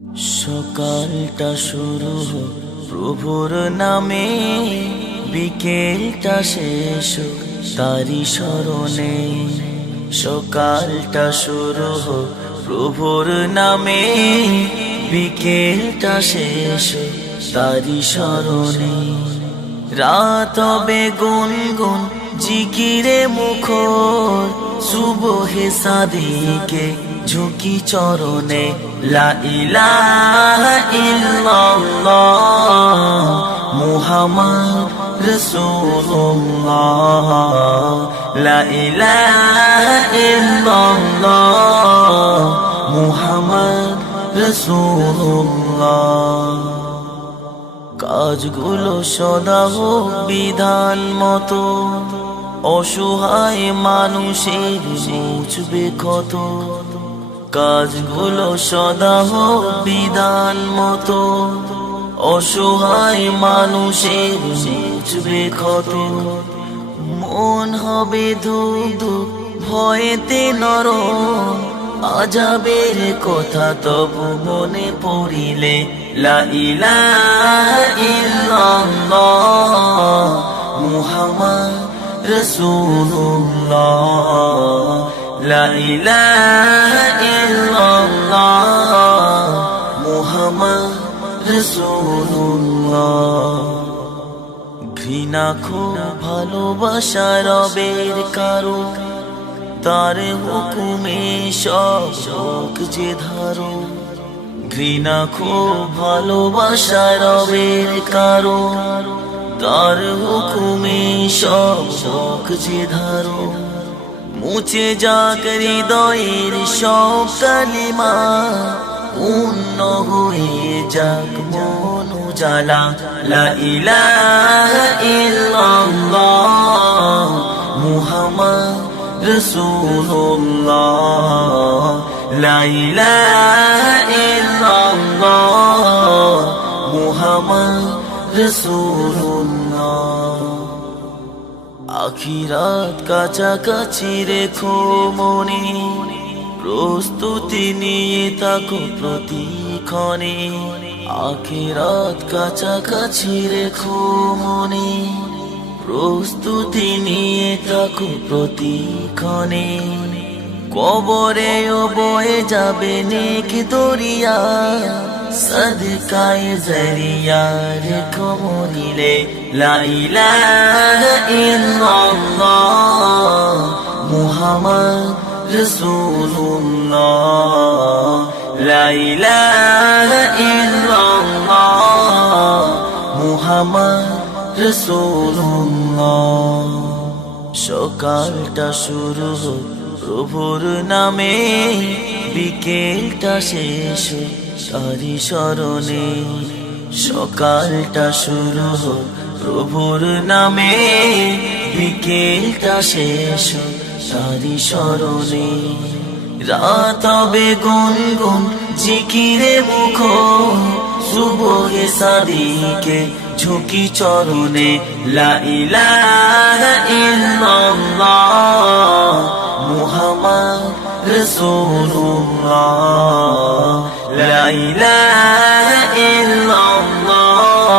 সকালটা শুরু প্রভুর নামে বিকেলটা শেষ তারি স্মরণে সকালটা শুরু প্রভুর নামে বিকেলটা শেষ তারি স্মরণে রাত হবে গুনগুন, জিকিরে মুখর সুবহে সাদিকে ঝুঁকি চরণে মুহাম্মদ ইলাহা মুহাম্মদ কাজগুলো সদা হোক বিধান মতো অসহায় মানুষের মুছবে ক্ষত কাজগুলো সদা বিধান মতো। অসহায় মানুষের মুছবে ক্ষত মন হবে ধুক ভয়েতে নরম। আজাবের কথা তবু মনে পড়িলে, লা ইলাহা ইল্লাল্লাহ, মুহাম্মদ রাসূলুল্লাহ। ঘৃণা খুব ভালোবাসা রবের কারও তার হুকুমে সব যে ধারো ঘৃণা খুব ভালোবাসা রবের কারও তার হুকুমে সব যে ধারো মুছে যাক হৃদয়ের সব কালিমা, পূর্ণ হয়ে যাক মন উজালা। লা ইলাহা ইল্লাল্লাহ মুহাম্মদ রাসূলুল্লাহ। লা মুহাম্মদ রাসূলুল্লাহ। আখিরাত কাছাকাছি রেখো মনে, প্রস্তুতি নিয়ে থাকো প্রতিক্ষণে। আখিরাত কাছাকাছি রেখো মনে, প্রস্তুতি নিয়ে থাকো প্রতিক্ষণে। কবরে বয়ে যাবে নেক দরিয়া। সদকায় জরিয়া রেখো মরিলে লা ইলাহা ইল্লাল্লাহ মুহাম্মদ রাসূলুল্লাহ লা ইলাহা ইল্লাল্লাহ মুহাম্মদ রাসূলুল্লাহ সকালটা শুরু প্রভুর নামে, বিকেলটা শেষ তারি স্মরণে সকালটা শুরু প্রভুর নামে বিকেলটা শেষ হোক। তারি স্মরণে রাত হবে গুনগুন, জিকিরে মুখ সুবহে সাদিকে ঝুঁকি চরণে লাইলা ইল্লাল্লাহ। মুহাম্মদ রাসূলুল্লাহ লা ইলাহা ইল্লাল্লাহ